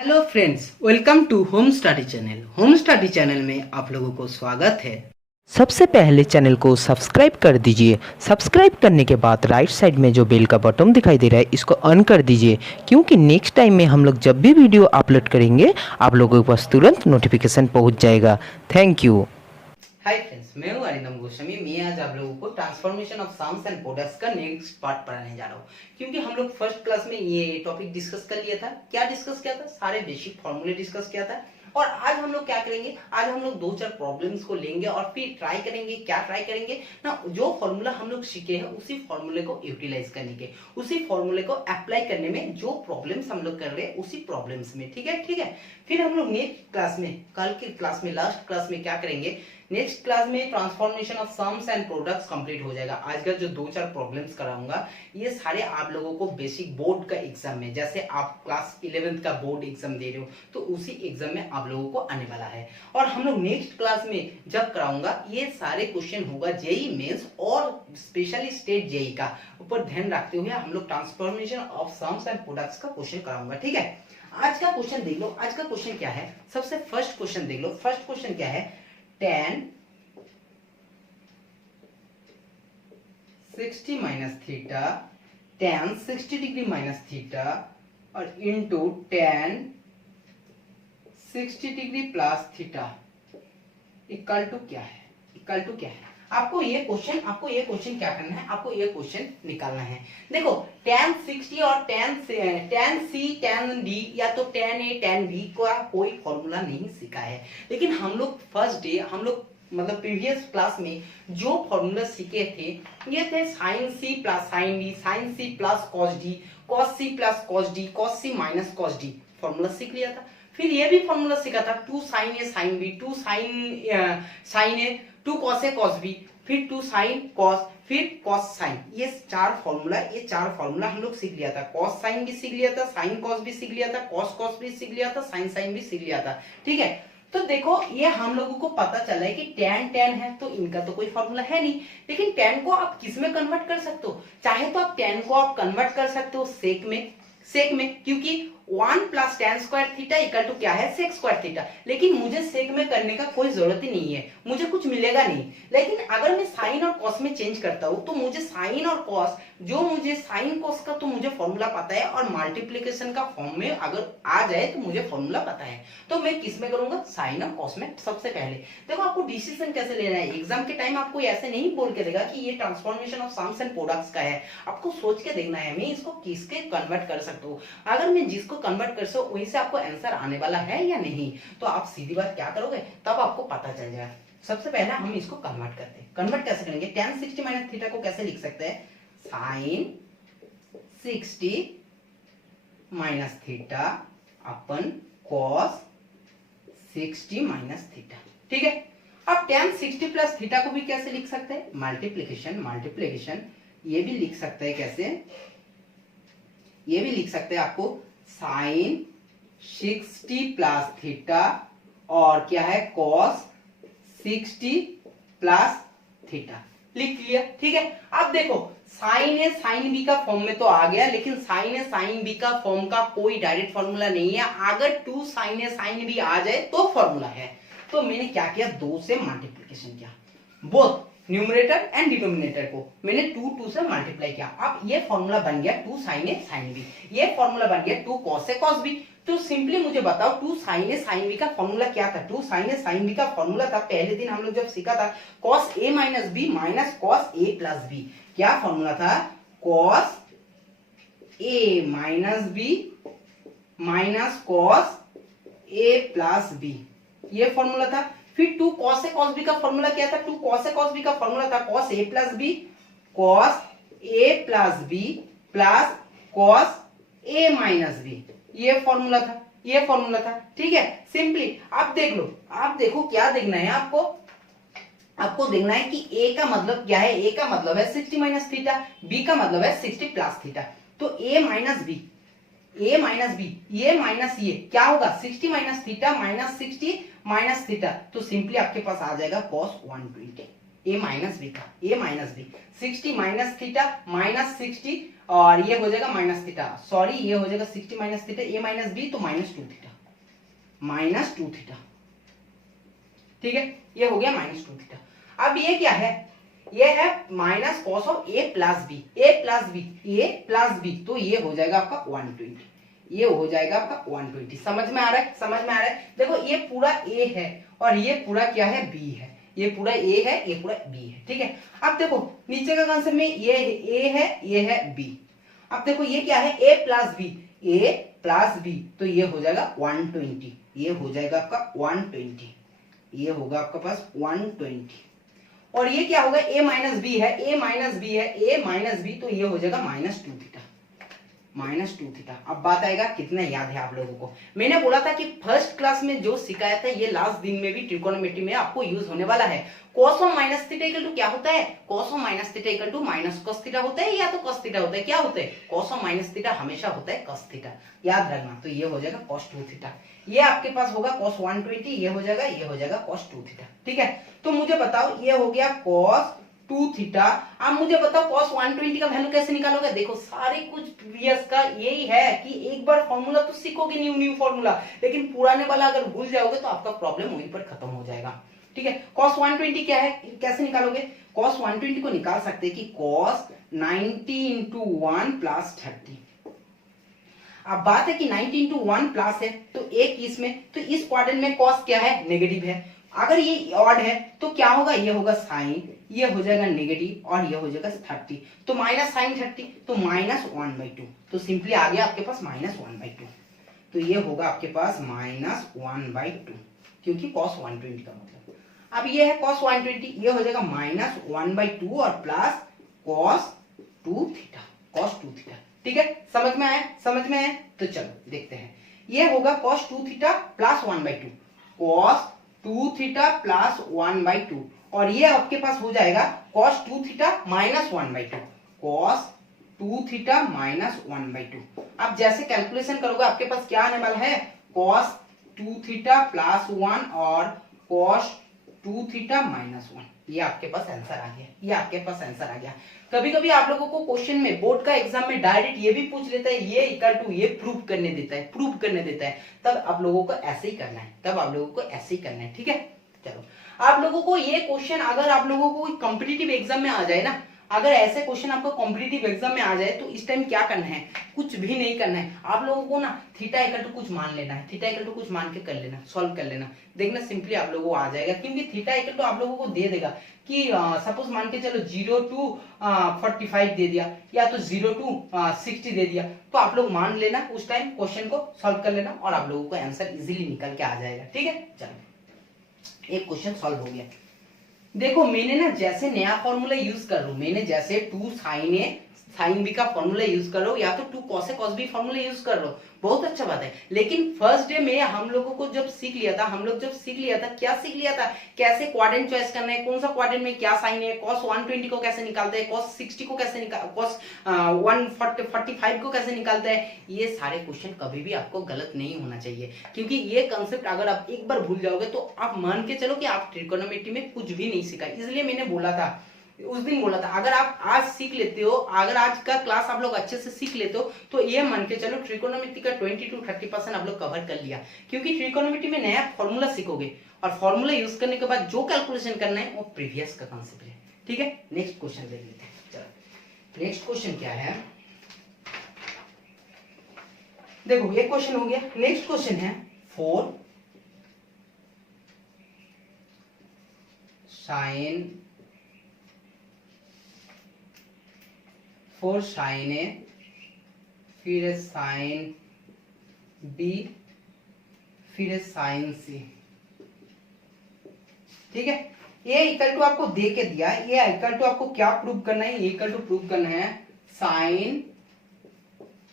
Hello friends, welcome to home study channel. Home study channel में आप लोगों को स्वागत है। सबसे पहले चैनल को सब्सक्राइब कर दीजिए। सब्सक्राइब करने के बाद राइट साइड में जो बेल का बटन दिखाई दे रहा है इसको ऑन कर दीजिए, क्योंकि नेक्स्ट टाइम में हम लोग जब भी वीडियो अपलोड करेंगे आप लोगों के पास तुरंत नोटिफिकेशन पहुंच जाएगा। Thank you. हाय फ्रेंड्स, मैं हूं अरिंदम गोस्वामी। मैं आज आप लोगों को transformation of sums and products का नेक्स्ट पार्ट पढ़ाने जा रहा हूं, क्योंकि हम लोग फर्स्ट क्लास में ये टॉपिक डिस्कस कर लिया था। क्या डिस्कस किया था? सारे बेसिक फॉर्मूले डिस्कस किया था। और आज हम लोग क्या करेंगे? आज हम लोग दो चार प्रॉब्लम्स को लेंगे और फिर ट्राई करेंगे। क्या ट्राई करेंगे ना, जो फॉर्मूला हम लोग सीखे हैं उसी फॉर्मूले को यूटिलाइज करने के, उसी फॉर्मूले को अप्लाई करने में जो प्रॉब्लम्स हम लोग कर रहे हैं उसी प्रॉब्लम्स में। ठीक है, ठीक है। फिर हम लोग नेक्स्ट क्लास में, कल की क्लास में, लास्ट क्लास में क्या करेंगे? नेक्स्ट क्लास में transformation of sums and products complete हो जाएगा। आज का जो दो चार प्रॉब्लम्स कराऊंगा ये सारे आप लोगों को बेसिक बोर्ड का एग्जाम में, जैसे आप क्लास 11th का बोर्ड एग्जाम दे रहे हो तो उसी एग्जाम में आप लोगों को आने वाला है। और हम लोग नेक्स्ट क्लास में जब कराऊंगा ये सारे क्वेश्चन होगा जेई मेंस और स्पेशली स्टेट जेई का ऊपर ध्यान रखते हुए हम लोग transformation of sums and products का क्वेश्चन कराऊंगा। ठीक है, आज का क्वेश्चन देख लो। आज का क्वेश्चन क्या है? सबसे फर्स्ट क्वेश्चन देख लो। फर्स्ट क्वेश्चन क्या है? tan 60 minus theta, tan 60 degree minus theta और into tan 60 degree plus theta equal to क्या है? इक्वल टू क्या है? आपको ये क्वेश्चन क्या करना है? आपको ये क्वेश्चन निकालना है। देखो, tan 60 और tan C tan D या तो tan A tan B का कोई फॉर्मूला नहीं सीखा है, लेकिन हम लोग फर्स्ट डे, हम लोग मतलब प्रीवियस क्लास में जो फॉर्मूला सीखे थे ये थे sin C plus sin D, sin C plus cos D, cos C plus cos D, cos C minus cos D formula सीख लिया था। फिर ये भी फॉर्मूला सीखा था 2 sin A sin B, 2 sin A, 2 cos A cos B, फिर 2 sin cos, फिर cos sin। ये चार फॉर्मूला हम लोग सीख लिया था। cos sin भी सीख लिया था, sin cos भी सीख लिया था, cos cos भी सीख लिया था, sin sin भी सीख लिया था। ठीक है, तो देखो ये हम लोगों को पता चला है कि tan tan है तो इनका तो कोई फॉर्मूला है नहीं, लेकिन tan को आप किस में कन्वर्ट कर सकते हो? चाहे तो आप tan को आप कन्वर्ट कर सकते हो सेक में, क्योंकि 1 plus tan square theta equal to क्या है? Sec square theta. लेकिन मुझे सेक में करने का कोई जरूरत ही नहीं है, मुझे कुछ मिलेगा नहीं। लेकिन अगर मैं साइन और कॉस में चेंज करता हूं तो मुझे साइन और कॉस, जो मुझे साइन कॉस का तो मुझे फॉर्मूला पता है, और मल्टीप्लिकेशन का फॉर्म में अगर आ जाए तो मुझे फॉर्मूला पता है। तो मैं किस में करूंगा? साइन और कॉस में। सबसे पहले देखो आपको डिसीजन कैसे लेना है। एग्जाम के टाइम आपको ऐसे नहीं बोल के देगा कि ये transformation of sums and products का है। आपको सोच के देखना है मैं इसको किसके कन्वर्ट कर सकता हूँ। अगर मैं जिसको कन्वर्ट कर सकूं वहीं से आपको आंसर आने वाला है या नहीं, तो आप सीधी बात क्या करोगे, तब आपको पता चल जाएगा। सबसे पहले हम इसको कन्वर्ट करते हैं। कन्वर्ट कैसे करेंगे? tan 60 माइनस थीटा को कैसे लिख सकते हैं? sin 60 माइनस थीटा अपन cos 60 माइनस थीटा। ठीक है, अब tan 60 प्लस थीटा को भी कैसे लिख सकते हैं? मल्टीप्लिकेशन। ये भी लिख सकते हैं कैसे? ये भी लिख सकते हैं आपको sin 60 प्लस थीटा और क्या है? cos 60 प्लस थीटा लिख लिया। ठीक है, अब देखो sin A sin B का फॉर्म में तो आ गया, लेकिन sin A sin B का फॉर्म का कोई डायरेक्ट फॉर्मूला नहीं है। अगर 2 sin A sin B आ जाए तो फॉर्मूला है। तो मैंने क्या किया? 2 से मल्टीप्लिकेशन किया, बोथ न्यूमरेटर एंड डिनोमिनेटर को मैंने 2 से मल्टीप्लाई किया। अब ये फॉर्मूला बन गया 2 sin A sin B, ये फॉर्मूला बन गया 2 cos A cos B। तो सिंपली मुझे बताओ 2 sin A sin B का फॉर्मूला क्या था? 2 sin A sin B का फॉर्मूला था, पहले दिन हम लोग जब सीखा था, cos A minus B minus cos A plus B। क्या फॉर्मूला था? cos A minus B minus cos A plus B, ये फॉर्मूला था। फिर 2 cos A cos B का फॉर्मूला क्या था? 2 cos A cos B का फॉर्मूला था cos A plus B, cos A plus B plus cos A minus B, ये formula था। ठीक है, सिंपली आप देख लो। आप देखो क्या देखना है आपको? आपको देखना है कि A का मतलब क्या है? A का मतलब है 60 माइनस थीटा, B का मतलब है 60 प्लस थीटा। तो A माइनस B, ये माइनस ये क्या होगा? 60 minus theta minus 60 minus theta. तो सिंपली आपके पास आ जाएगा cos 120। A माइनस B का, A minus B 60 minus theta minus 60 और ये हो जाएगा माइनस थीटा, सॉरी ये हो जाएगा 60 minus theta A minus B तो माइनस 2 थीटा। Minus 2 theta. ठीक है, ये हो गया माइनस 2 थीटा। अब ये क्या है, ये है minus cos of A plus B, A plus B, A plus B, तो ये हो जाएगा आपका 120, ये हो जाएगा आपका 120। समझ में आ रहा है, समझ में आ रहा है। देखो ये पूरा ए है और ये पूरा क्या है, बी है, ये पूरा ए है, ये पूरा बी है। ठीक है, अब देखो नीचे का कंसेप्ट में ये ए है, ये है बी। अब देखो ये क्या है, ए plus B, A plus B, तो ये हो जाएगा 120, ये हो जाएगा आपका 120, ये होगा आपका पास 120। और ये क्या होगा, a माइनस बी है, a माइनस बी है, a माइनस बी, तो ये हो जाएगा माइनस 2 थीटा, माइनस 2 थीटा। अब बात आएगा कितना याद है आप लोगों को। मैंने बोला था कि फर्स्ट क्लास में जो सिखाया था ये लास्ट दिन में भी ट्रिकोनोमेट्री में आपको यूज होने वाला है। cos of minus theta equal to क्या होता है, cos of minus theta equal to minus cos theta होता है, या तो cos थीटा होता है, क्या होता है, cos ऑफ माइनस थीटा हमेशा होता है cos थीटा, याद रखना। तो ये हो जाएगा cos 2 थीटा, ये आपके पास होगा cos 120, ये हो जाएगा, ये हो जाएगा cos 2 थीटा। ठीक है, तो मुझे बताओ ये हो गया cos 2 थीटा। अब मुझे बताओ cos 120 का वैल्यू कैसे निकालोगे। देखो सारे कुछ प्रीवियस का यही है कि एक बार फॉर्मूला तो सीखोगे, न्यू फॉर्मूला, लेकिन पुराने वाला अगर भूल जाओगे तो आपका प्रॉब्लम वहीं पर खत्म हो जाएगा। ठीक है, cos 120 क्या है, कैसे निकालोगे। cos 120 को निकाल सकते हैं कि cos 90 इंटू 1 प्लस 30। अब बात है कि 90 इंटू 1 प्लस है तो एक इसमें, तो इस क्वाड्रेंट में cos क्या है, नेगेटिव है। अगर ये ऑड है तो क्या होगा, ये होगा साइन, ये हो जाएगा नेगेटिव और ये हो जाएगा 30, तो माइनस साइन 30, तो माइनस 1/2, तो सिंपली आ गया आपके पास माइनस 1/2, तो ये होगा आपके पास माइनस 1/2, क्योंकि cos 120 का मतलब। अब ये है cos 120, ये हो जाएगा माइनस 1/2 और plus cos 2 theta, cos 2 theta. ठीक है, समझ में आया, समझ में आया। तो चलो देखते हैं, ये होगा cos 2 theta plus 1/2, cos 2 theta plus 1/2, और ये आपके पास हो जाएगा cos 2 theta minus 1/2, cos 2 theta minus 1/2। अब जैसे कैलकुलेशन करोगे आपके पास क्या आने वाला है, cos 2 थीटा प्लस 1 और cos 2 थीटा माइनस 1, ये आपके पास आंसर आ गया, ये आपके पास आंसर आ गया। कभी कभी आप लोगों को क्वेश्चन में बोर्ड का एग्जाम में डायरेक्ट ये भी पूछ लेता है, ये इक्वल टू ये प्रूव करने देता है, प्रूव करने देता है, तब आप लोगों को ऐसे ही करना है, तब आप लोगों को ऐसे ही करना है। ठीक है, चलो आप लोगों को ये क्वेश्चन अगर आप लोगों को कोई कॉम्पिटिटिव एग्जाम में आ जाए ना, अगर ऐसे क्वेश्चन आपको कॉम्पिटिटिव एग्जाम में आ जाए तो इस टाइम क्या करना है, कुछ भी नहीं करना है। आप लोगों को ना थीटा इक्वल टू कुछ मान लेना है, थीटा इक्वल टू कुछ मान के कर लेना, सॉल्व कर लेना, देखना सिंपली आप लोगों को आ जाएगा। क्योंकि थीटा इक्वल टू आप लोगों को दे देगा कि सपोज मान के चलो 0 to 45 दे दिया, या तो 0 to 60 दे दिया, तो आप लोग मान लेना, उस टाइम क्वेश्चन को सॉल्व कर लेना और आप लोगों को आंसर इजीली निकल के आ जाएगा। ठीक है, चलो एक क्वेश्चन सॉल्व हो गया। देखो मैंने ना जैसे नया फॉर्मूला यूज कर रहा हूं, मैंने जैसे 2 sin A sin B का फॉर्मूला यूज कर रहा हूं, या तो 2 cos A cos B formula use कर रहा हूं, बहुत अच्छा बात है। लेकिन फर्स्ट डे में हम लोगों को जब सीख लिया था, हम लोग जब सीख लिया था, क्या सीख लिया था, कैसे क्वाड्रेंट चॉइस करना है, कौन सा क्वाड्रेंट में क्या साइन है, cos 120 को कैसे निकालते हैं, cos 60 को कैसे निकाल, cos 145 को कैसे निकालते हैं। ये सारे क्वेश्चन कभी भी आपको गलत नहीं होना चाहिए, क्योंकि ये कंसेप्ट अगर आप एक बार भूल जाओगे तो आप मान के चलो कि आप ट्रिकोनोमेट्री में कुछ भी नहीं सीखा। इसलिए मैंने बोला था, उस दिन बोला था, अगर आप आज सीख लेते हो, अगर आज का क्लास आप लोग अच्छे से सीख लेते हो, तो ये मान के चलो ट्रिकोनोमेट्री का 20 to 30% आप लोग कवर कर लिया। क्योंकि ट्रिकोनोमेट्री में नया फॉर्मूला सीखोगे और फॉर्मूला यूज करने के बाद जो कैलकुलेशन करना है वो प्रीवियस का कांसेप्ट है। ठीक है, नेक्स्ट क्वेश्चन देख लेते हैं। चलो नेक्स्ट क्वेश्चन क्या है, देखो ये क्वेश्चन हो गया। नेक्स्ट क्वेश्चन है 4 sin A, फिर है sin B, फिर है sin C। ठीक है, ये इक्वल टू आपको दे के दिया, ये इक्वल टू आपको क्या प्रूव करना है, ये इक्वल टू प्रूव करना है sin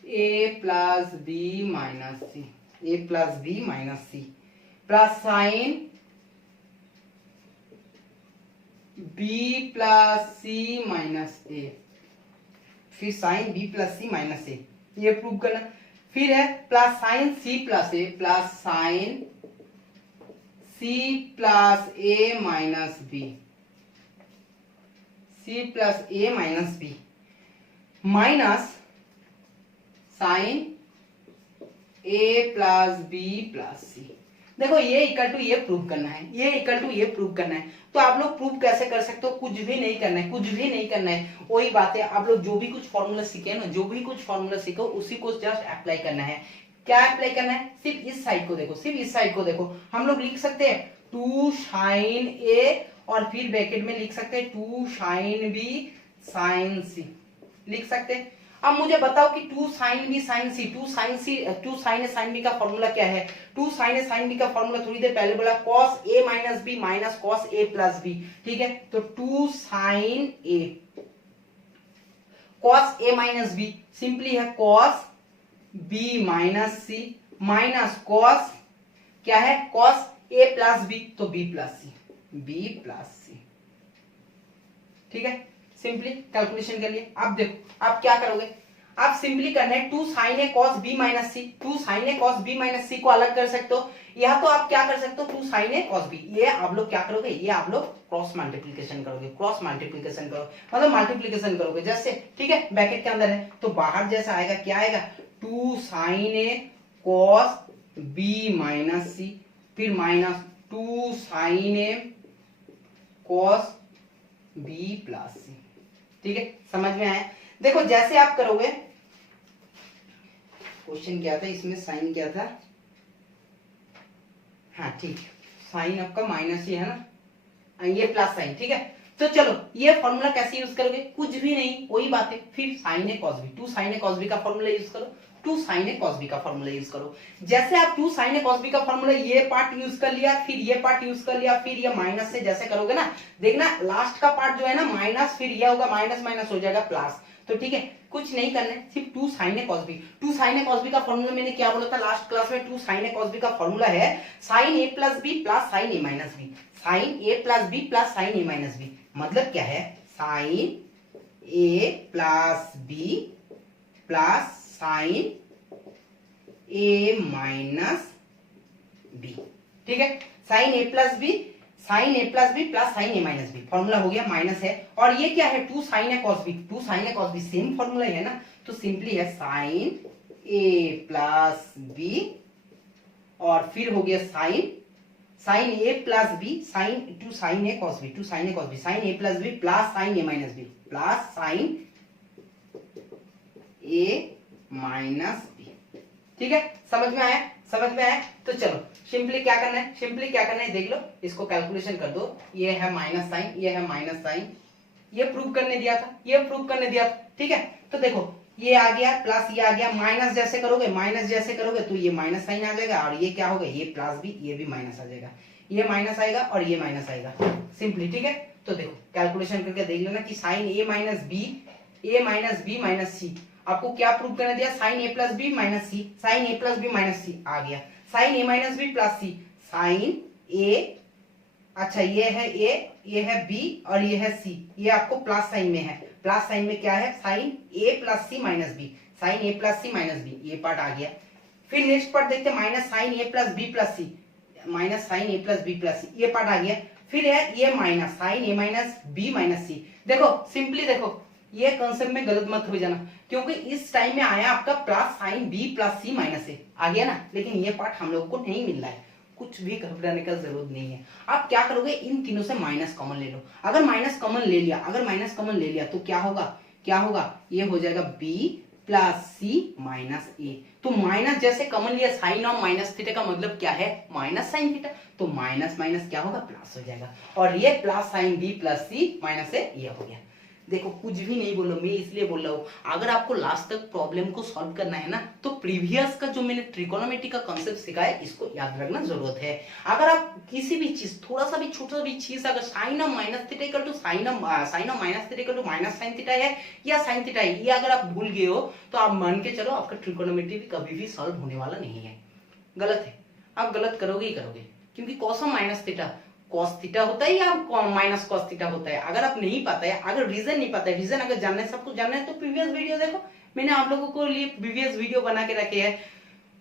A plus B minus C, A plus B minus C plus sin B plus C minus A, फिर sine B plus C minus A, ये प्रूव करना। फिर है plus sine C plus A plus sine C plus A minus B, C plus A minus B minus sine A plus B plus C। देखो ये equal to ये prove करना है, ये इक्वल टू ये प्रूव करना है। तो आप लोग प्रूव कैसे कर सकते हो? कुछ भी नहीं करना है, कुछ भी नहीं करना है। वही बात है, आप लोग जो भी कुछ फॉर्मूला सीखे ना, जो भी कुछ फॉर्मूला सीखो उसी को जस्ट अप्लाई करना है। क्या अप्लाई करना है? सिर्फ इस साइड को देखो, सिर्फ इस साइड को देखो। हम लोग लिख सकते हैं 2 sin a और फिर ब्रैकेट में लिख सकते हैं 2 sin b sin c, लिख सकते हैं। अब मुझे बताओ कि 2 sin b sin c, 2 sin a sin b का फॉर्मूला क्या है? 2 sin a sin b का फॉर्मूला थोड़ी देर पहले बोला cos a minus b minus cos a plus b, ठीक है। तो 2 sin a cos a minus b simply है cos b minus c minus cos क्या है? cos a plus b, तो b plus c, b plus c, ठीक है। Simply calculation के लिए आप देखो आप क्या करोगे, आप सिंपली करना है 2 sin a cos b minus c, 2 sin a cos b minus c को अलग कर सकते हो, या तो आप क्या कर सकते हो 2 sin a cos b, ये आप लोग क्या करोगे, ये आप लोग क्रॉस मल्टीप्लिकेशन करोगे, क्रॉस मल्टीप्लिकेशन करोगे मतलब मल्टीप्लिकेशन करोगे जैसे, ठीक है। ब्रैकेट के अंदर है तो बाहर जैसा आएगा, क्या आएगा? 2 sin a cos b minus c, फिर minus 2 sin a cos b plus c, ठीक है। समझ में आया? देखो जैसे आप करोगे, क्वेश्चन क्या था इसमें, साइन क्या था? हाँ ठीक, साइन आपका माइनस ही है ना, ये प्लस साइन, ठीक है। तो चलो ये फॉर्मूला कैसे यूज करोगे? कुछ भी नहीं, वही बात है, फिर sine A cos B, 2 sin a cos b का फॉर्मूला यूज करो, 2 sin a cos b का फॉर्मूला यूज करो। जैसे आप 2 sin a cos b का फॉर्मूला ये पार्ट यूज कर लिया, फिर ये पार्ट यूज कर लिया, फिर ये माइनस से जैसे करोगे ना, देखना लास्ट का पार्ट जो है ना माइनस, फिर ये होगा माइनस माइनस हो जाएगा प्लस, तो ठीक है। कुछ नहीं करना है, सिर्फ 2 sin a cos b, 2 sin a cos b का फॉर्मूला मैंने क्या बोला था लास्ट क्लास में? 2 sin a cos b का फॉर्मूला है sin a plus b plus sin a minus b, sin a plus b plus sin a minus b, मतलब क्या है? sin a plus b plus sin a minus b, ठीक है। sin a plus b sin a plus b plus sin a minus b, formula हो गया, minus है। और ये क्या है? 2 sin a cos b, 2 sin a cos b same formula है ना, तो सिंपली है sin a plus b और फिर हो गया sin a plus b sin 2 sin a cos b, 2 sin a cos b sin a plus b plus sin a minus b plus sin a minus b, ठीक है। समझ में आया? समझ में आया? तो चलो सिंपली क्या करना है, सिंपली क्या करना है देख लो, इसको कैलकुलेशन कर दो। ये है माइनस साइन, ये है माइनस साइन, ये प्रूव करने दिया था, ये प्रूव करने दिया था, ठीक है। तो देखो ये आ गया प्लस, ये आ गया माइनस, जैसे करोगे माइनस जैसे करोगे तो ये माइनस साइन आ जाएगा, और ये क्या होगा? ये प्लस भी, ये भी माइनस आ जाएगा, ये माइनस आएगा और ये माइनस आएगा, सिंपली, ठीक है। तो देखो कैलकुलेशन करके देख लेना कि साइन ए माइनस बी माइनस सी, आपको क्या प्रूव करने दिया? साइन ए प्लस बी माइनस सी, साइन ए प्लस बी माइनस सी आ गया, साइन ए माइनस बी प्लस सी, साइन ए, अच्छा ये है ए, ये है बी और ये है सी, ये आपको प्लस साइन में है, प्लस साइन में क्या है? साइन ए प्लस सी माइनस बी, साइन ए प्लस सी माइनस बी, ये पार्ट आ गया। फिर नेक्स्ट पार्ट देखते हैं, माइनस साइन ए प्लस बी प्लस सी, माइनस साइन ए प्लस बी प्लस सी, ये पार्ट आ गया। फिर है ये माइनस साइन ए माइनस बी माइनस सी। देखो सिंपली देखो, ये कंसेप्ट में गलत मत हो जाना, क्योंकि इस टाइम में आया आपका प्लस साइन बी प्लस सी माइनस ए आ गया ना, लेकिन ये पार्ट हम लोग को नहीं मिल रहा है, कुछ भी घबराने का जरूरत नहीं है। आप क्या करोगे? इन तीनों से माइनस कॉमन ले लो, अगर माइनस कॉमन ले लिया, अगर माइनस कॉमन ले लिया तो क्या होगा? क्या होगा? ये हो जाएगा बी प्लस सी माइनस ए, तो माइनस जैसे कॉमन लिया, साइन ऑफ माइनस थीटा का मतलब क्या है? माइनस साइन थीटा, तो माइनस माइनस क्या होगा? प्लस हो जाएगा, और ये प्लस साइन बी प्लस सी माइनस ए, ये हो गया। देखो कुछ भी नहीं बोलो, मैं इसलिए बोल रहा हूँ, अगर आपको लास्ट तक प्रॉब्लम को सॉल्व करना है ना, तो प्रीवियस का जो मैंने ट्रिकोनोमेट्री का कांसेप्ट सिखाया इसको याद रखना जरूरत है। अगर आप किसी भी चीज, थोड़ा सा भी छोटा भी चीज, अगर sine of minus theta equal to sine of minus theta equal to minus sine theta है या साइन थीटा है, ये अगर आप भूल गए हो तो आप मान के चलो आपका ट्रिकोनोमेट्री भी कभी भी सॉल्व होने वाला नहीं है। गलत है, आप गलत करोगे ही करोगे, क्योंकि cos of minus theta cos theta होता है या माइनस कॉस थीटा होता है। अगर आप नहीं पता है, अगर रीजन नहीं पता है, रीजन अगर जानना है, सब कुछ जानना है, तो प्रीवियस वीडियो देखो, मैंने आप लोगों को लिए प्रीवियस वीडियो बना के रखे हैं,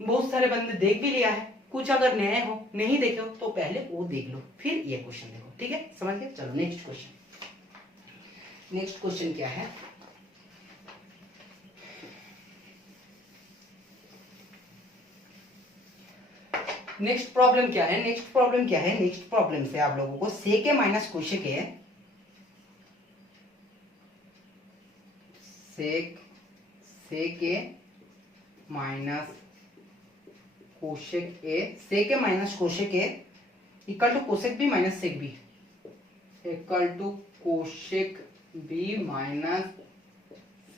बहुत सारे बंदे देख भी लिया है। कुछ अगर नए हो, नहीं देखे हो, तो पहले वो देख लो, फिर ये क्वेश्चन देखो, ठीक है? समझ गए? चलो नेक्स्ट क्वेश्चन, नेक्स्ट क्वेश्चन क्या है? नेक्स्ट प्रॉब्लम क्या है, नेक्स्ट प्रॉब्लम क्या है, नेक्स्ट प्रॉब्लम से आप लोगों को sec A minus cosec A, sec A minus cosec A, sec A minus cosec A equal to cosec B minus sec B, equal to cosec B minus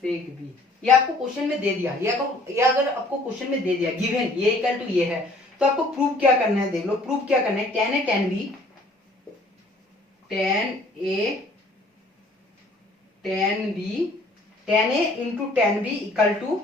sec B. ये आपको question में दे दिया, ये अगर आपको क्वेश्चन में दे दिया given ये इक्वल टू ये है, तो आपको प्रूव क्या करना है, देख लो प्रूव क्या करना है। tan a tan b, tan a tan b, tan a into tan b equal to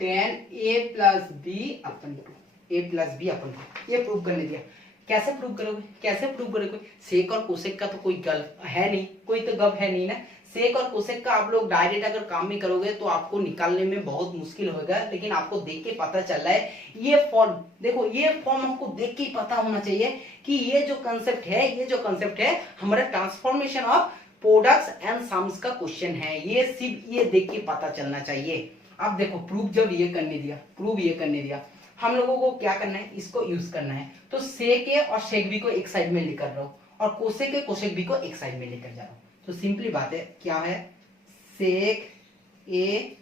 tan a plus B upon two, a plus B upon two. ये प्रूव करने दिया, कैसे प्रूव करोगे, कैसे प्रूव करोगे? सेक और कोसेक का तो कोई गल है नहीं, कोई तो गप है नहीं ना। सेक और कोसेक का आप लोग डायरेक्ट अगर काम में करोगे तो आपको निकालने में बहुत मुश्किल होगा, लेकिन आपको देख के पता चल रहा है ये फॉर्म, देखो ये फॉर्म आपको देख के पता होना चाहिए कि ये जो कंसेप्ट है, ये जो कंसेप्ट है हमारा transformation of products and sums का क्वेश्चन है, ये सिर्फ ये देख के पता चलना चाहिए। अब देखो प्रूफ जब ये करने दिया, प्रूफ ये करने दिया, हम लोगों को क्या करना है, इसको यूज करना है। तो सेक ए और सेक बी को एक साइड में लेकर रहो और कोसेक ए कोसेक बी को एक साइड में लेकर जा रहा हूं। तो सिंपली बात है क्या है, sec A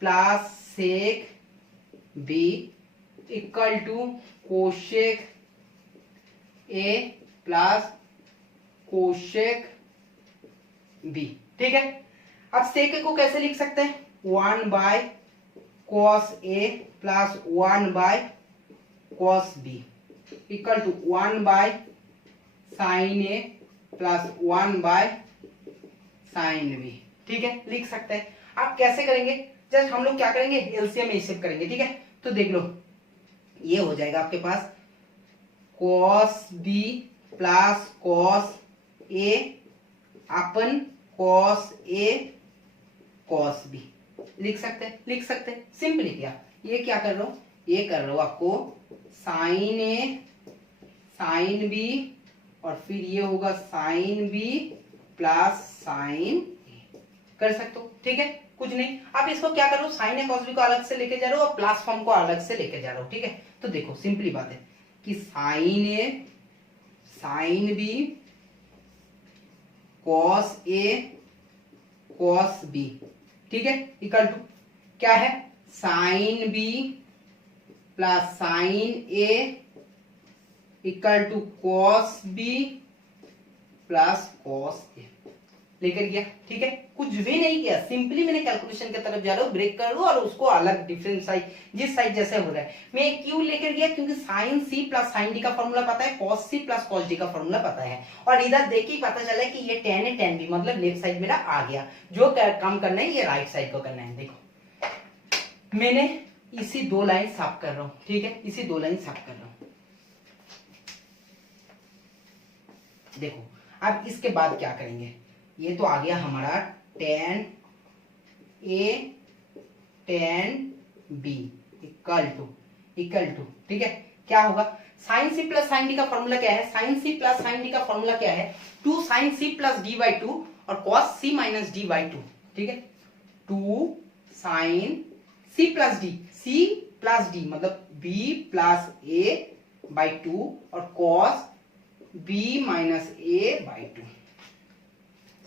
plus sec B equal to cosec A plus cosec B, ठीक है। अब सेक ए को कैसे लिख सकते हैं, 1 by cos A plus 1 by cos B equal to 1 by sin A plus 1 by sin B, ठीक है, लिख सकते हैं। आप कैसे करेंगे, जस्ट हम लोग क्या करेंगे, एलसीएम एसएफ करेंगे, ठीक है। तो देख लो ये हो जाएगा आपके पास cos B plus cos A upon cos A cos B लिख सकते हैं, लिख सकते हैं। सिंपली क्या, ये क्या कर रहा हूं, ये कर रहा हूं आपको साइन ए साइन बी और फिर ये होगा साइन बी प्लस साइन ए, कर सकते हो, ठीक है, कुछ नहीं। आप इसको क्या कर रहे हो, साइन ए कॉस बी को अलग से लेके जा रहे हो और प्लस फॉर्म को अलग से लेके जा रहे हो, ठीक है। तो देखो सिंपली बात है कि sin A sin B cos A cos B, ठीक है, इक्वल टू क्या है, sin B plus sin A equal to cos B plus cos A लेकर गया, ठीक है, कुछ भी नहीं किया, सिंपली मैंने कैलकुलेशन की तरफ जा रहा हूं, ब्रेक कर लो और उसको अलग डिफरेंट साइड जिस साइड जैसे हो रहा है। मैं क्यों लेकर गया, क्योंकि sine C plus sine D का फॉर्मूला पता है, cos C plus cos D का फॉर्मूला पता है, और इधर देख ही पता चला कि ये tan है tan b मतलब लेफ्ट साइड मेरा आ गया। जो काम करना है ये राइट साइड को करना है। देखो मैंने इसी 2 लाइन साफ कर रहा हूं, ठीक है, इसी 2 लाइन साफ कर रहा हूं। देखो अब इसके बाद क्या करेंगे, ये तो आ गया हमारा tan A tan B equal to, ठीक है, क्या होगा, sine C plus sine D का फॉर्मूला क्या है, sine C plus sine D का फॉर्मूला क्या है, 2 sine C plus D by 2 और cos C minus D by 2, ठीक है, 2 साइन सी प्लस डी मतलब b प्लस a बाई 2 और cos b minus a by 2,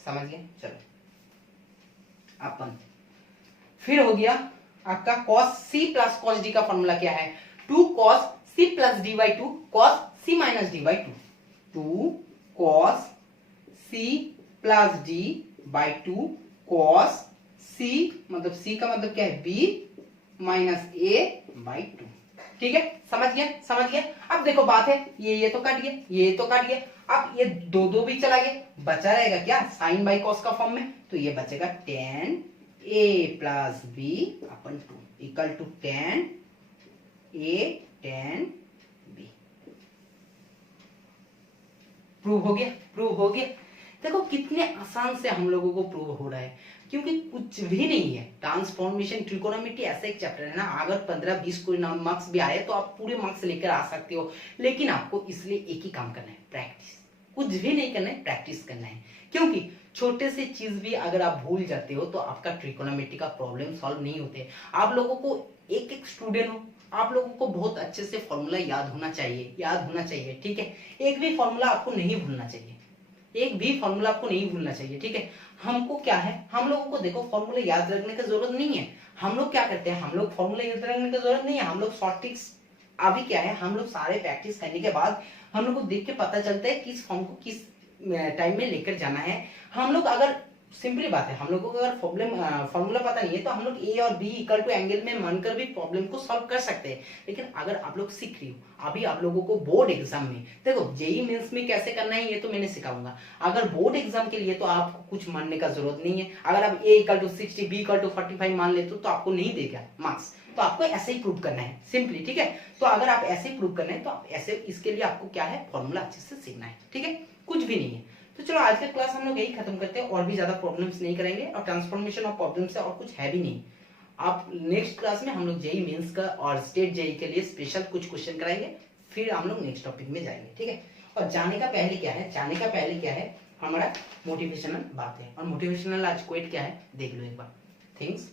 समझ गए। चलो अपन फिर हो गया आपका cos c plus cos d का फॉर्मूला क्या है, 2 cos c plus d by 2 cos c minus d by 2, 2 cos c plus d by 2 cos c मतलब c का मतलब क्या है b माइनस a बाई 2, ठीक है, समझ गया। अब देखो बात है ये तो काट गया, ये तो काट गया, अब ये 2 भी चला गया, बचा रहेगा क्या, साइन बाई कॉस का फॉर्म में, तो ये बचेगा tan a plus b upon 2 equal to tan a tan b। Prove हो गया। देखो कितने आसान से हम लोगों को प्रूव हो रहा है, क्योंकि कुछ भी नहीं है। ट्रांसफॉर्मेशन ट्रिकोनोमेट्री ऐसा एक चैप्टर है ना, अगर 15-20 कोई मार्क्स भी आए तो आप पूरे मार्क्स लेकर आ सकते हो, लेकिन आपको इसलिए एक ही काम करना है, प्रैक्टिस। कुछ भी नहीं करना है, प्रैक्टिस करना है, क्योंकि छोटे से चीज भी अगर आप भूल जाते हो तो आपका ट्रिकोनोमेट्री का प्रॉब्लम सॉल्व नहीं होते। आप लोगों को एक स्टूडेंट हो आप लोगों को बहुत अच्छे से फॉर्मूला याद होना चाहिए, ठीक है। एक भी फॉर्मूला आपको नहीं भूलना चाहिए, ठीक है। हमको क्या है, हम लोगों को देखो फॉर्मूला याद रखने की जरूरत नहीं है। हम लोग क्या करते हैं, हम लोग फॉर्मूला याद रखने की जरूरत नहीं है, हम लोग शॉर्ट ट्रिक्स, अभी क्या है, हम लोग सारे प्रैक्टिस करने के बाद हम लोग को देख के पता चलता है किस फॉर्म को किस टाइम में लेकर जाना है। हम लोग अगर, सिंपली बात है, हम लोगों को अगर फॉर्मूला पता नहीं है तो हम लोग ए और बी इक्वल टू एंगल में मानकर भी प्रॉब्लम को सॉल्व कर सकते हैं। लेकिन अगर आप लोग सीख रही हो, अभी आप लोगों को बोर्ड एग्जाम में, देखो जेई मेंस में कैसे करना है ये तो मैंने सिखाऊंगा। अगर बोर्ड एग्जाम के लिए तो आपको कुछ मानने का जरूरत नहीं है। अगर आप A equal to 60 B equal to 45 मान लेते हो तो आपको नहीं देगा मार्क्स, तो आपको ऐसे ही प्रूव करना है सिंपली, ठीक है। तो अगर आप ऐसे ही प्रूव करना है तो आप ऐसे, इसके लिए आपको क्या है, फॉर्मूला अच्छे से सीखना है, ठीक है, कुछ भी नहीं है। तो चलो आज का क्लास हम लोग यही खत्म करते हैं, और भी ज्यादा प्रॉब्लम्स नहीं करेंगे, और ट्रांसफॉर्मेशन ऑफ प्रॉब्लम्स से और कुछ है भी नहीं। आप नेक्स्ट क्लास में हम लोग जेई मेंस का और स्टेट जेई के लिए स्पेशल कुछ क्वेश्चन कराएंगे, फिर हम लोग नेक्स्ट टॉपिक में जाएंगे, ठीक है। और जाने का पहले क्या है, हमारा मोटिवेशनल बात है। और मोटिवेशनल आज क्वेट क्या है देख लो एक बार, थिंक्स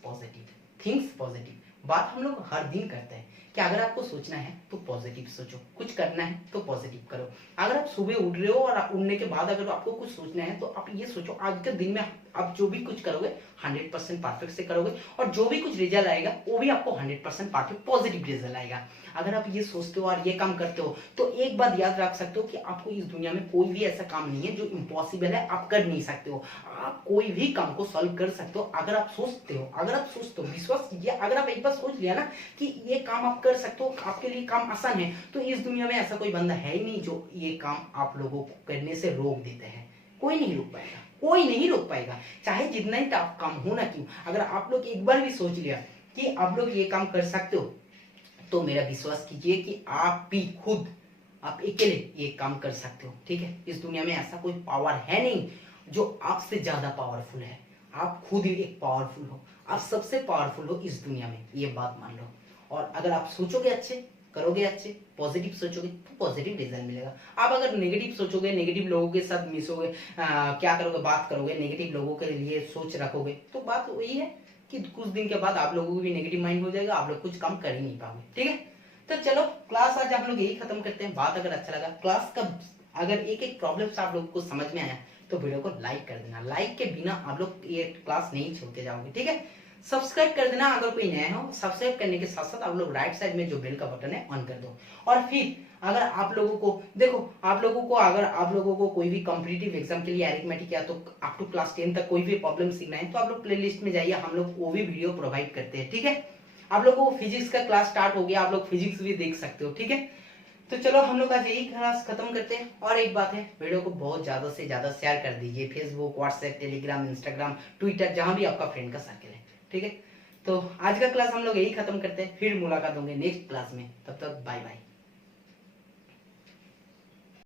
पॉजिटिव। बात हम लोग हर दिन करते हैं कि अगर आपको सोचना है तो पॉजिटिव सोचो, कुछ करना है तो पॉजिटिव करो। अगर आप सुबह उठ रहे हो और उठने के बाद अगर आपको कुछ सोचना है तो आप ये सोचो आज के दिन में आप जो भी कुछ करोगे 100% परफेक्ट से करोगे, और जो भी कुछ रिजल्ट आएगा वो भी आपको 100% परफेक्ट पॉजिटिव रिजल्ट आएगा। अगर आप ये सोचते हो और ये काम करते हो तो एक बात याद रख सकते हो कि आपको इस दुनिया में कोई भी ऐसा काम नहीं है जो इम्पॉसिबल है, आप कर नहीं सकते हो। आप कोई भी काम को सॉल्व कर सकते हो अगर आप सोचते हो, विश्वास कीजिए, अगर आप एक बार सोच लिया ना कि ये काम आप कर सकते हो, आपके लिए काम आसान है, तो इस दुनिया में ऐसा कोई बंदा है ही नहीं जो ये काम आप लोगों को करने से रोक देते हैं। कोई नहीं रोक पाएगा, चाहे जितना ही टफ काम हो ना क्यों। अगर आप लोग एक बार भी सोच लिया कि आप लोग ये काम कर सकते हो, तो मेरा विश्वास कीजिए कि आप भी खुद, आप अकेले ये काम कर सकते हो, ठीक है। इस दुनिया में ऐसा कोई पावर है नहीं जो आपसे ज्यादा पावरफुल है। आप खुद ही एक पावरफुल हो, आप सबसे पावरफुल हो इस दुनिया में, ये बात मान लो। और अगर आप सोचोगे अच्छे, करोगे अच्छे, पॉजिटिव सोचोगे तो पॉजिटिव रिजल्ट मिलेगा। आप अगर नेगेटिव सोचोगे, नेगेटिव लोगों के साथ मिसोगे, क्या करोगे, बात करोगे, नेगेटिव लोगों के लिए सोच रखोगे, तो बात वही है कि कुछ दिन के बाद आप लोगों को भी नेगेटिव माइंड हो जाएगा, आप लोग कुछ काम कर ही नहीं पाओगे, ठीक है। तो चलो क्लास आज आप लोग यही खत्म करते हैं। बात अगर अच्छा लगा क्लास का, अगर एक प्रॉब्लम आप लोग को समझ में आया तो वीडियो को लाइक कर देना। लाइक के बिना आप लोग ये क्लास नहीं छोड़ते जाओगे, ठीक है। सब्सक्राइब कर देना अगर कोई नया हो। सब्सक्राइब करने के साथ साथ आप लोग राइट साइड में जो बेल का बटन है ऑन कर दो। और फिर अगर आप लोगों को, देखो अगर आप लोगों को कोई भी कॉम्पिटिटिव एग्जाम के लिए अरिथमेटिक या तो अप टू क्लास 10 तक कोई भी प्रॉब्लम सीखना है तो आप लोग प्लेलिस्ट में जाइए, हम लोग वो भी वीडियो प्रोवाइड करते हैं, ठीक है। आप लोगों को फिजिक्स का क्लास स्टार्ट हो गया, आप लोग फिजिक्स भी देख सकते हो, ठीक है। तो चलो हम लोग आज यही क्लास खत्म करते हैं। और एक बात है, वीडियो को बहुत ज्यादा से ज्यादा शेयर कर दीजिए, Facebook, WhatsApp, Telegram, Instagram, Twitter, जहां भी आपका फ्रेंड का सर्कल है, ठीक है। तो आज का क्लास हम लोग यही खत्म करते हैं, फिर मुलाकात होंगे नेक्स्ट क्लास में, तब तक बाय बाय।